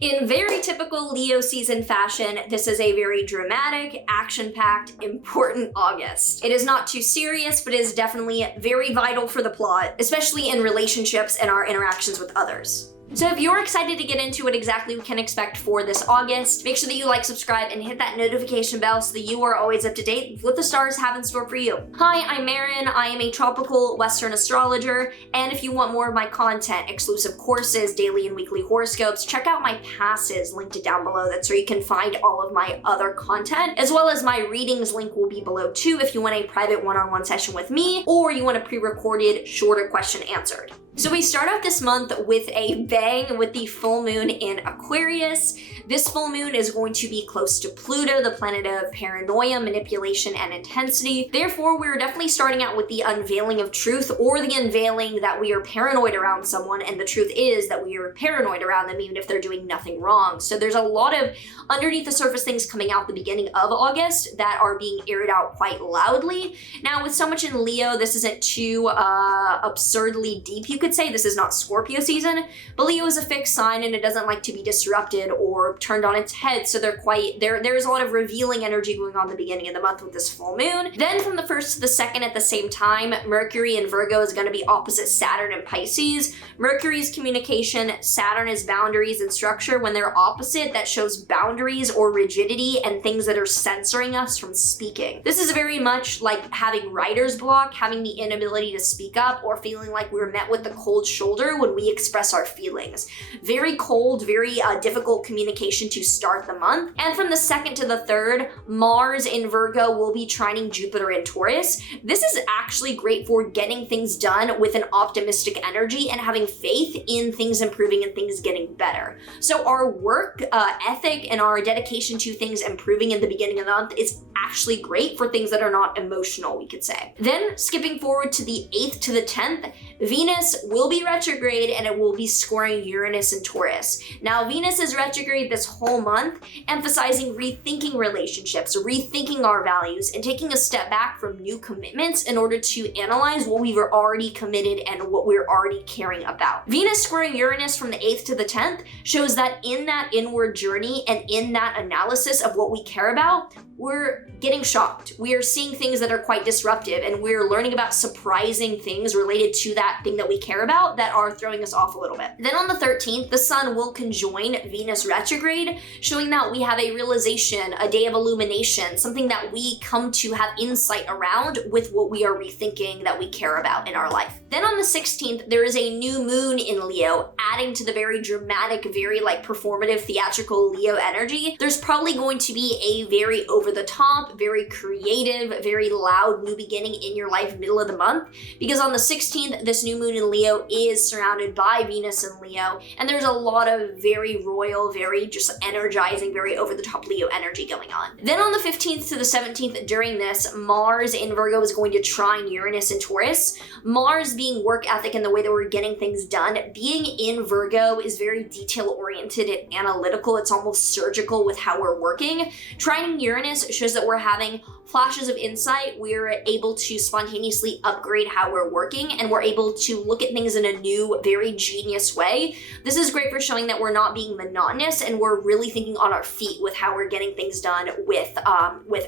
In very typical Leo season fashion, this is a very dramatic, action-packed, important August. It is not too serious, but it is definitely very vital for the plot, especially in relationships and our interactions with others. So if you're excited to get into what exactly we can expect for this August, make sure that you like, subscribe, and hit that notification bell so that you are always up to date with what the stars have in store for you. Hi, I'm Maren. I am a tropical Western astrologer, and if you want more of my content, exclusive courses, daily and weekly horoscopes, check out my passes linked down below. That's where you can find all of my other content, as well as my readings link will be below too if you want a private one-on-one session with me, or you want a pre-recorded shorter question answered. So we start out this month with a bang with the full moon in Aquarius. This full moon is going to be close to Pluto, the planet of paranoia, manipulation, and intensity. Therefore, we're definitely starting out with the unveiling of truth, or the unveiling that we are paranoid around someone, and the truth is that we are paranoid around them even if they're doing nothing wrong. So there's a lot of underneath the surface things coming out the beginning of August that are being aired out quite loudly. Now, with so much in Leo, this isn't too absurdly deep, you could say. This is not Scorpio season, but Leo is a fixed sign and it doesn't like to be disrupted or turned on its head, so there's a lot of revealing energy going on at the beginning of the month with this full moon. Then from the 1st to the 2nd at the same time, Mercury in Virgo is going to be opposite Saturn in Pisces. Mercury is communication, Saturn is boundaries and structure. When they're opposite, that shows boundaries or rigidity and things that are censoring us from speaking. This is very much like having writer's block, having the inability to speak up, or feeling like we're met with the cold shoulder when we express our feelings. Very cold, very difficult communication to start the month. And from the 2nd to the 3rd, Mars in Virgo will be trining Jupiter in Taurus. This is actually great for getting things done with an optimistic energy and having faith in things improving and things getting better. So our work ethic and our dedication to things improving in the beginning of the month is actually great for things that are not emotional, we could say. Then skipping forward to the 8th to the 10th, Venus will be retrograde and it will be scoring Uranus in Taurus. Now, Venus is retrograde this whole month, emphasizing rethinking relationships, rethinking our values, and taking a step back from new commitments in order to analyze what we've already committed and what we're already caring about. Venus squaring Uranus from the 8th to the 10th shows that in that inward journey and in that analysis of what we care about, we're getting shocked. We are seeing things that are quite disruptive, and we're learning about surprising things related to that thing that we care about that are throwing us off a little bit. Then on the 13th, the sun will conjoin Venus retrograde, showing that we have a realization, a day of illumination, something that we come to have insight around with what we are rethinking that we care about in our life. Then on the 16th, there is a new moon in Leo, adding to the very dramatic, very performative, theatrical Leo energy. There's probably going to be a very over-the-top, very creative, very loud new beginning in your life middle of the month, because on the 16th, this new moon in Leo is surrounded by Venus in Leo, and there's a lot of very royal, very just energizing, very over-the-top Leo energy going on. Then on the 15th to the 17th during this, Mars in Virgo is going to trine Uranus in Taurus. Mars being work ethic and the way that we're getting things done, being in Virgo is very detail-oriented and analytical. It's almost surgical with how we're working. Trining Uranus shows that we're having flashes of insight. We're able to spontaneously upgrade how we're working, and we're able to look at things in a new, very genius way. This is great for showing that we're not being monotonous and we're really thinking on our feet with how we're getting things done with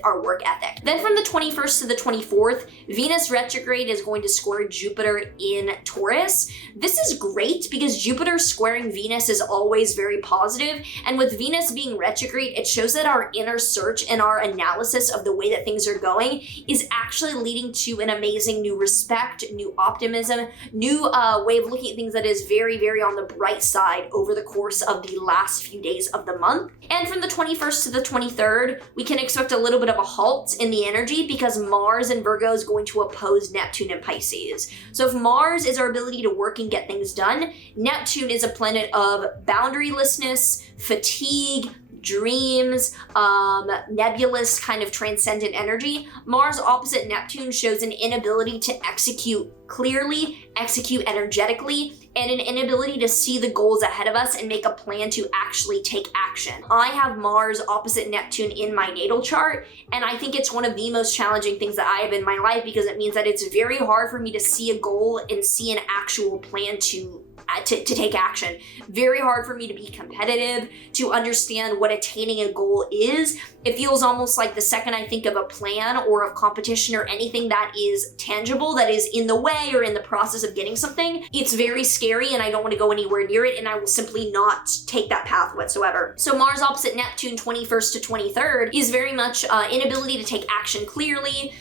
our work ethic. Then from the 21st to the 24th, Venus retrograde is going to square Jupiter in Taurus. This is great because Jupiter squaring Venus is always very positive, and with Venus being retrograde, it shows that our inner search and our analysis of the way that things are going is actually leading to an amazing new respect, new optimism, new way of looking at things that is very, very on the bright side over the course of the last few days of the month. And from the 21st to the 23rd, we can expect a little bit of a halt in the energy because Mars in Virgo is going to oppose Neptune in Pisces. So if Mars is our ability to work and get things done, Neptune is a planet of boundarylessness, fatigue, dreams, nebulous kind of transcendent energy. Mars opposite Neptune shows an inability to execute clearly, execute energetically, and an inability to see the goals ahead of us and make a plan to actually take action. I have Mars opposite Neptune in my natal chart, and I think it's one of the most challenging things that I have in my life because it means that it's very hard for me to see a goal and see an actual plan to to take action. Very hard for me to be competitive, to understand what attaining a goal is. It feels almost like the second I think of a plan or of competition or anything that is tangible, that is in the way or in the process of getting something, it's very scary and I don't want to go anywhere near it, and I will simply not take that path whatsoever. So Mars opposite Neptune 21st to 23rd is very much inability to take action clearly,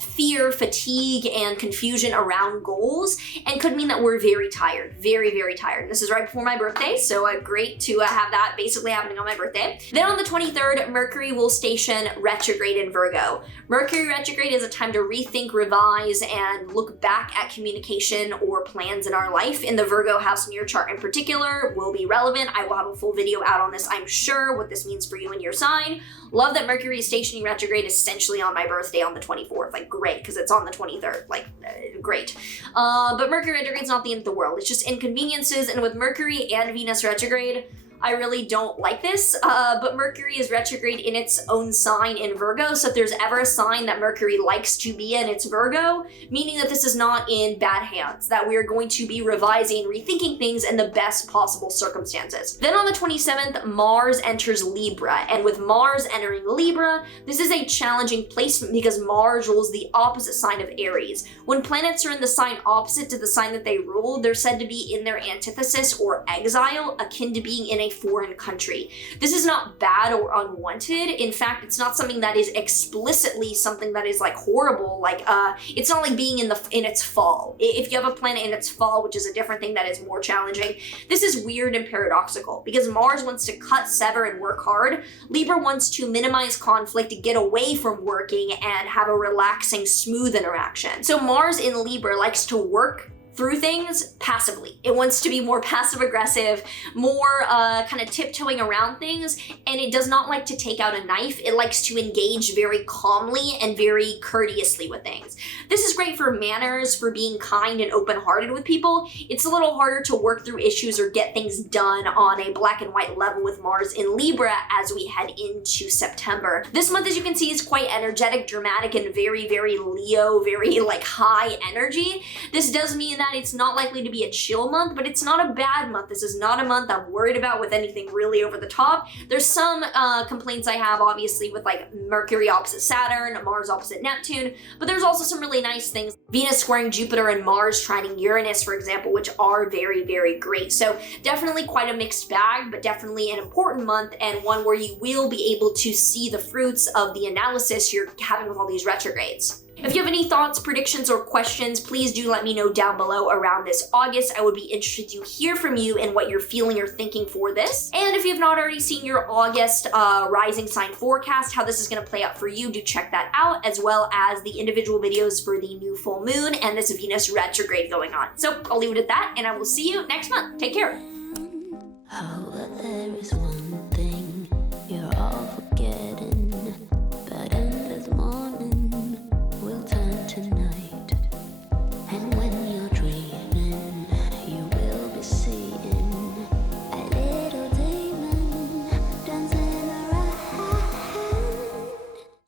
fear, fatigue, and confusion around goals, and could mean that we're very tired, very, very tired. And this is right before my birthday, so great to have that basically happening on my birthday. Then on the 23rd, Mercury will station retrograde in Virgo. Mercury retrograde is a time to rethink, revise, and look back at communication or plans in our life. In the Virgo house in your chart in particular will be relevant. I will have a full video out on this, I'm sure, what this means for you and your sign. Love that Mercury is stationing retrograde essentially on my birthday on the 24th. Like, great, because it's on the 23rd. Like, great. But Mercury retrograde is not the end of the world. It's just inconveniences, and with Mercury and Venus retrograde, I really don't like this, but Mercury is retrograde in its own sign in Virgo, so if there's ever a sign that Mercury likes to be in, it's Virgo, meaning that this is not in bad hands, that we are going to be revising, rethinking things in the best possible circumstances. Then on the 27th, Mars enters Libra, and with Mars entering Libra, this is a challenging placement because Mars rules the opposite sign of Aries. When planets are in the sign opposite to the sign that they rule, they're said to be in their antithesis or exile, akin to being in a foreign country. This is not bad or unwanted. In fact, it's not something that is explicitly something that is like horrible. Like it's not like being in its fall. If you have a planet in its fall, which is a different thing that is more challenging, this is weird and paradoxical because Mars wants to cut, sever, and work hard. Libra wants to minimize conflict, get away from working, and have a relaxing, smooth interaction. So Mars in Libra likes to work through things passively. It wants to be more passive aggressive, more kind of tiptoeing around things, and it does not like to take out a knife. It likes to engage very calmly and very courteously with things. This is great for manners, for being kind and open-hearted with people. It's a little harder to work through issues or get things done on a black and white level with Mars in Libra as we head into September. This month, as you can see, is quite energetic, dramatic, and very, very Leo, very like high energy. This does mean that it's not likely to be a chill month, but it's not a bad month. This is not a month I'm worried about with anything really over the top. There's some complaints I have, obviously, with like Mercury opposite Saturn, Mars opposite Neptune, but there's also some really nice things. Venus squaring Jupiter and Mars trining Uranus, for example, which are very, very great. So definitely quite a mixed bag, but definitely an important month and one where you will be able to see the fruits of the analysis you're having with all these retrogrades. If you have any thoughts, predictions, or questions, please do let me know down below around this August. I would be interested to hear from you and what you're feeling or thinking for this. And if you've not already seen your August rising sign forecast, how this is going to play out for you, do check that out, as well as the individual videos for the new full moon and this Venus retrograde going on. So I'll leave it at that, and I will see you next month. Take care. Oh, there is one.